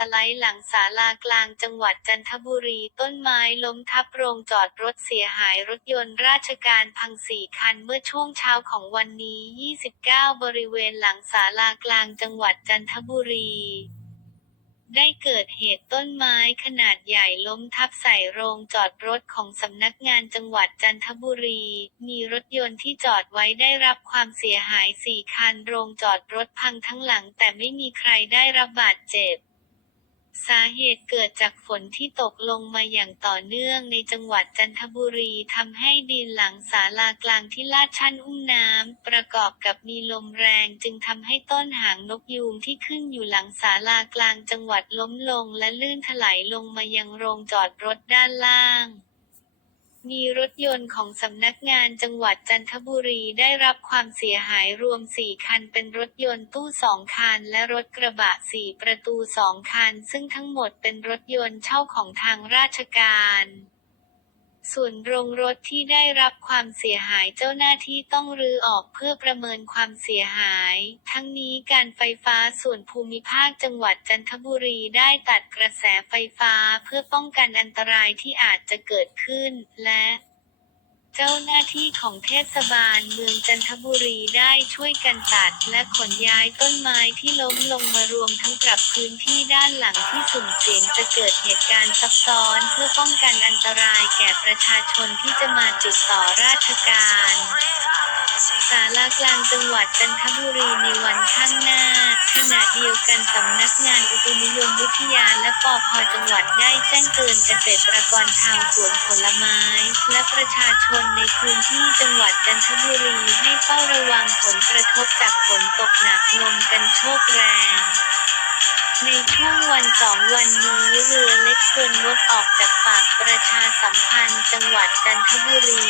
สไลด์หลังศาลากลางจังหวัดจันทบุรีต้นไม้ล้มทับโรงจอดรถเสียหายรถยนต์ราชการพัง4 คันเมื่อช่วงเช้าของวันนี้ 29 บริเวณหลังศาลากลางจังหวัดจันทบุรีได้เกิดเหตุต้นไม้ขนาดใหญ่ล้มทับใส่โรงจอดรถของสำนักงานจังหวัดจันทบุรี มีรถยนต์ที่จอดไว้ได้รับความเสียหาย4 คันโรงจอดรถพังทั้งหลังแต่ไม่มีใครได้รับบาดเจ็บสาเหตุเกิดจากฝนที่ตกลงมาอย่างต่อเนื่องในจังหวัดจันทบุรีทำให้ดินหลังศาลากลางที่ลาดชันอุ้มน้ำประกอบกับมีลมแรงจึงทำให้ต้นหางนกยูงที่ขึ้นอยู่หลังศาลากลางจังหวัดล้มลงและลื่นถลายลงมายังโรงจอดรถด้านล่างมีรถยนต์ของสำนักงานจังหวัดจันทบุรีได้รับความเสียหายรวม4 คันเป็นรถยนต์ตู้2 คันและรถกระบะ4 ประตู2 คันซึ่งทั้งหมดเป็นรถยนต์เช่าของทางราชการส่วนโรงรถที่ได้รับความเสียหายเจ้าหน้าที่ต้องรื้อออกเพื่อประเมินความเสียหายทั้งนี้การไฟฟ้าส่วนภูมิภาคจังหวัดจันทบุรีได้ตัดกระแสไฟฟ้าเพื่อป้องกันอันตรายที่อาจจะเกิดขึ้นและเจ้าหน้าที่ของเทศบาลเมืองจันทบุรีได้ช่วยกันตัดและขนย้ายต้นไม้ที่ล้มลงมารวมทั้งปรับพื้นที่ด้านหลังที่สุ่มเสี่ยงจะเกิดเหตุการณ์ซับซ้อนเพื่อป้องกันอันตรายแก่ประชาชนที่จะมาติดต่อราชการศาลากลางจังหวัดจันทบุรีในวันข้างหน้าขณะเดียวกันสำนักงานอุตุนิยมวิทยาและปภ.จังหวัดได้แจ้งเตือนเกษตรกรชาวสวนผลไม้และประชาชนในพื้นที่จังหวัดจันทบุรีให้เฝ้าระวังผลกระทบจากฝนตกหนักลมกันโชกแรงในช่วงวัน2 วันนี้เรือเล็กควรงดออกจากฝั่งประชาสัมพันธ์จังหวัดจันทบุรี